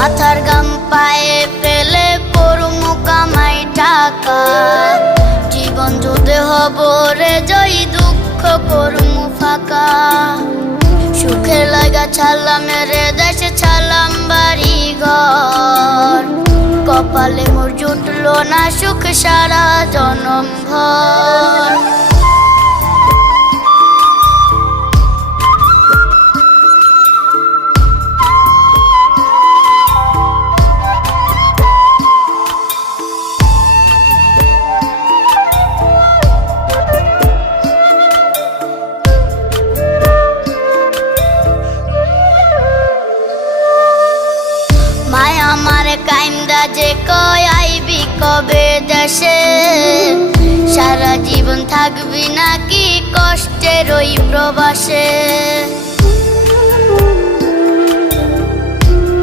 মাথার গাম পায়ে ফেলে করমু কামাই টাকা, জীবন যুদ্ধে হব রে জয়ী, দুঃখ করমু ফাঁকা। সুখের লাগা ছাড়লাম রে দেশে, ছাড়লাম বাড়ি ঘর, কপালে মোর জুটলো না সুখ সারা জনম ভর। মায়া আমারে কাইন্দা যে কয় আইবি কবে দেশে, সারা জীবন থাকবি নাকি কষ্টের ওই প্রবাসে।